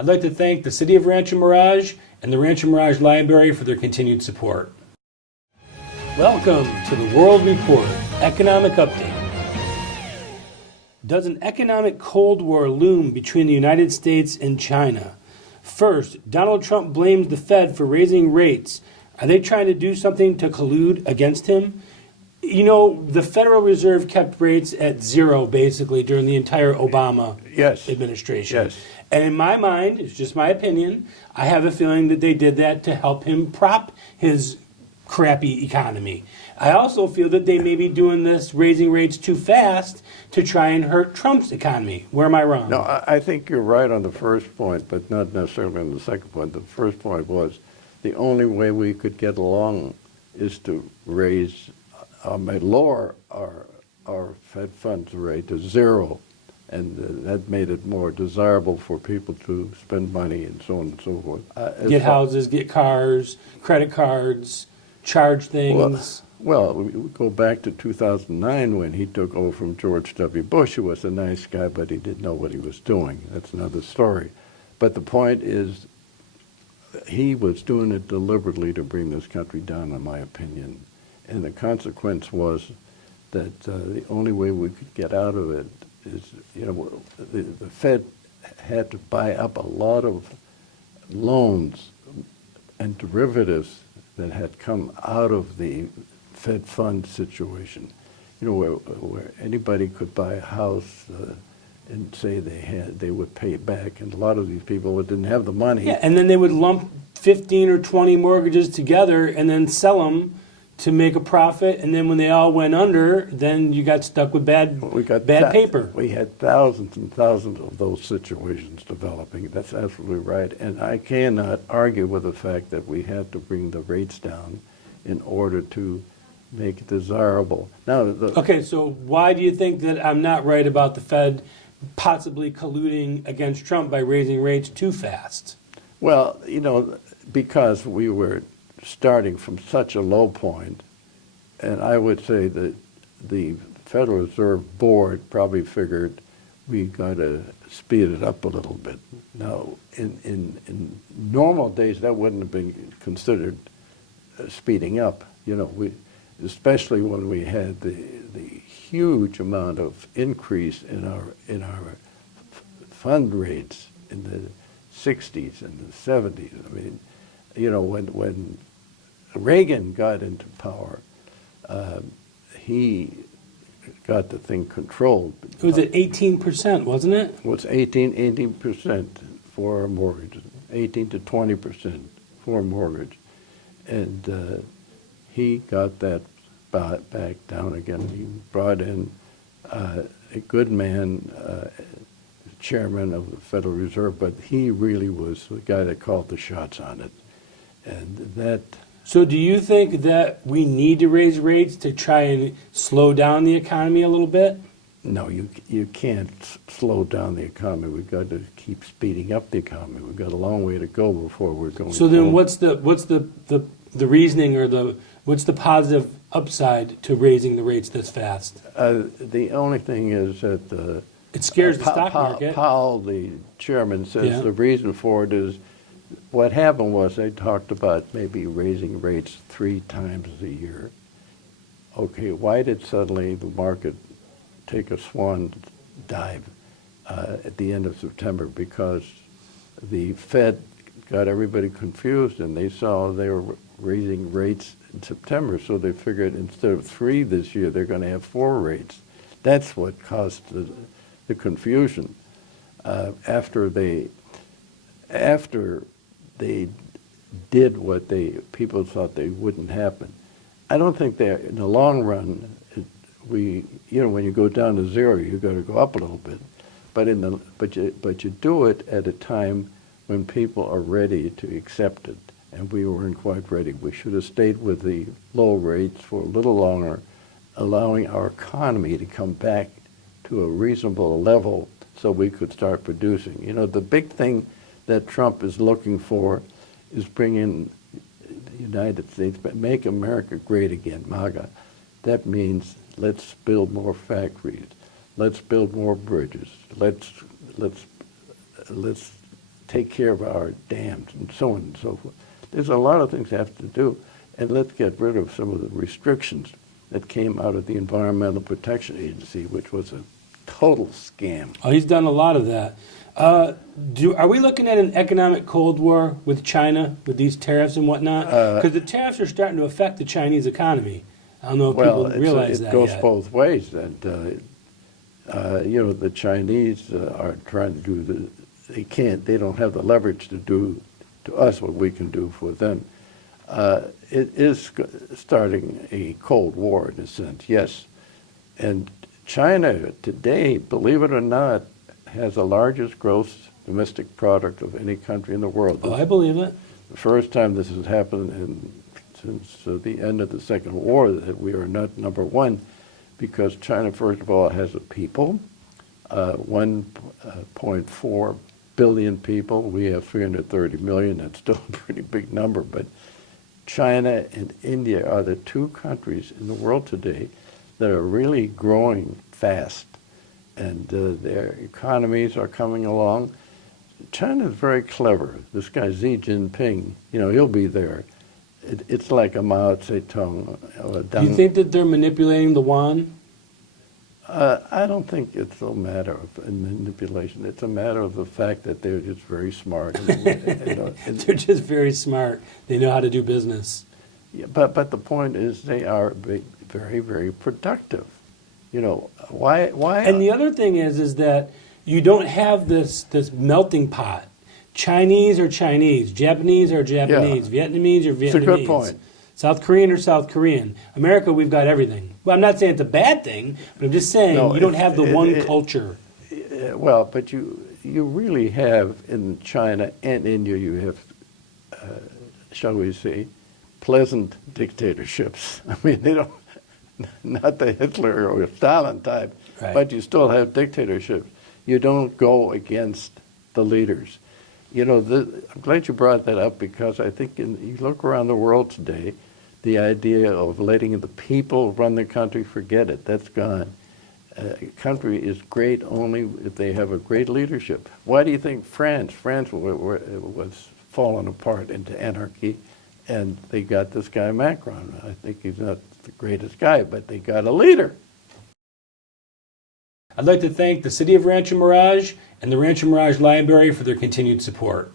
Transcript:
I'd like to thank the City of Rancho Mirage and the Rancho Mirage Library for their continued support. Welcome to the World Report Economic Update. Does an economic Cold War loom between the United States and China? First, Donald Trump blames the Fed for raising rates. Are they trying to do something to collude against him? You know, the Federal Reserve kept rates at zero basically during the entire Obama administration. Yes. And in my mind, it's just my opinion, I have a feeling that they did that to help him prop his crappy economy. I also feel that they may be doing this, raising rates too fast to try and hurt Trump's economy. Where am I wrong? No, I think you're right on the first point, but not necessarily on the second point. The first point was the only way we could get along is to lower our Fed funds rate to zero, and that made it more desirable for people to spend money and so on and so forth. Get houses, get cars, credit cards, charge things. Well, we go back to 2009 when he took over from George W. Bush, who was a nice guy, but he didn't know what he was doing. That's another story. But the point is, he was doing it deliberately to bring this country down, in my opinion. And the consequence was that the only way we could get out of it is, the Fed had to buy up a lot of loans and derivatives that had come out of the Fed fund situation, where anybody could buy a house and say they would pay it back, and a lot of these people didn't have the money. Yeah, and then they would lump 15 or 20 mortgages together and then sell them to make a profit, and then when they all went under, then you got stuck with bad paper. We had thousands and thousands of those situations developing. That's absolutely right, and I cannot argue with the fact that we had to bring the rates down in order to make it desirable. Now, okay, so why do you think that I'm not right about the Fed possibly colluding against Trump by raising rates too fast? Well, because we were starting from such a low point, and I would say that the Federal Reserve Board probably figured we got to speed it up a little bit. Now, in normal days, that wouldn't have been considered speeding up. Especially when we had the huge amount of increase in our fund rates in the 60s and the 70s. I mean, when Reagan got into power, he got the thing controlled. It was at 18%, wasn't it? It was 18% for a mortgage, 18 to 20% for a mortgage. And he got that back down again. He brought in a good man, chairman of the Federal Reserve, but he really was the guy that called the shots on it. And that. So do you think that we need to raise rates to try and slow down the economy a little bit? No, you can't slow down the economy. We've got to keep speeding up the economy. We've got a long way to go before we're going. So then, what's the reasoning, or what's the positive upside to raising the rates this fast? The only thing is that it scares the stock market. Powell, the chairman, says the reason for it is what happened was they talked about maybe raising rates 3 times a year. Okay, why did suddenly the market take a swan dive at the end of September? Because the Fed got everybody confused, and they saw they were raising rates in September, so they figured instead of 3 this year, they're going to have 4 rates. That's what caused the confusion. After they did what people thought they wouldn't happen, I don't think that in the long run, when you go down to 0, you got to go up a little bit, but you do it at a time when people are ready to accept it, and we weren't quite ready. We should have stayed with the low rates for a little longer, allowing our economy to come back to a reasonable level so we could start producing. The big thing that Trump is looking for is bringing the United States, but make America great again, MAGA. That means let's build more factories, let's build more bridges, let's take care of our dams and so on and so forth. There's a lot of things we have to do, and let's get rid of some of the restrictions that came out of the Environmental Protection Agency, which was a total scam. Oh, he's done a lot of that. Are we looking at an economic Cold War with China, with these tariffs and whatnot? Because the tariffs are starting to affect the Chinese economy. I don't know if people realize that it goes yet. both ways. And, the Chinese are trying to do they don't have the leverage to do to us what we can do for them. It is starting a Cold War in a sense, yes. And China today, believe it or not, has the largest gross domestic product of any country in the world. Oh, I believe it. The first time this has happened since the end of the Second War that we are not number one, because China, first of all, has a people, 1.4 billion people. We have 330 million. That's still a pretty big number, but China and India are the two countries in the world today that are really growing fast, and their economies are coming along. China is very clever. This guy Xi Jinping, he'll be there. It's like a Mao Zedong. Do you think that they're manipulating the yuan? I don't think it's a matter of manipulation. It's a matter of the fact that they're just very smart. They're just very smart. They know how to do business. Yeah, but the point is they are very, very productive. Why? And the other thing is that you don't have this melting pot. Chinese are Chinese, Japanese are Japanese, Vietnamese are Vietnamese. It's a good point. South Korean or South Korean. America, we've got everything. Well, I'm not saying it's a bad thing, but I'm just saying you don't have the one culture. Well, but you really have in China and India, you have, shall we say, pleasant dictatorships. I mean, they don't, not the Hitler or Stalin type, right. But you still have dictatorships. You don't go against the leaders. I'm glad you brought that up, because I think you look around the world today, the idea of letting the people run the country, forget it. That's gone. A country is great only if they have a great leadership. Why do you think France was falling apart into anarchy, and they got this guy Macron? I think he's not the greatest guy, but they got a leader. I'd like to thank the City of Rancho Mirage and the Rancho Mirage Library for their continued support.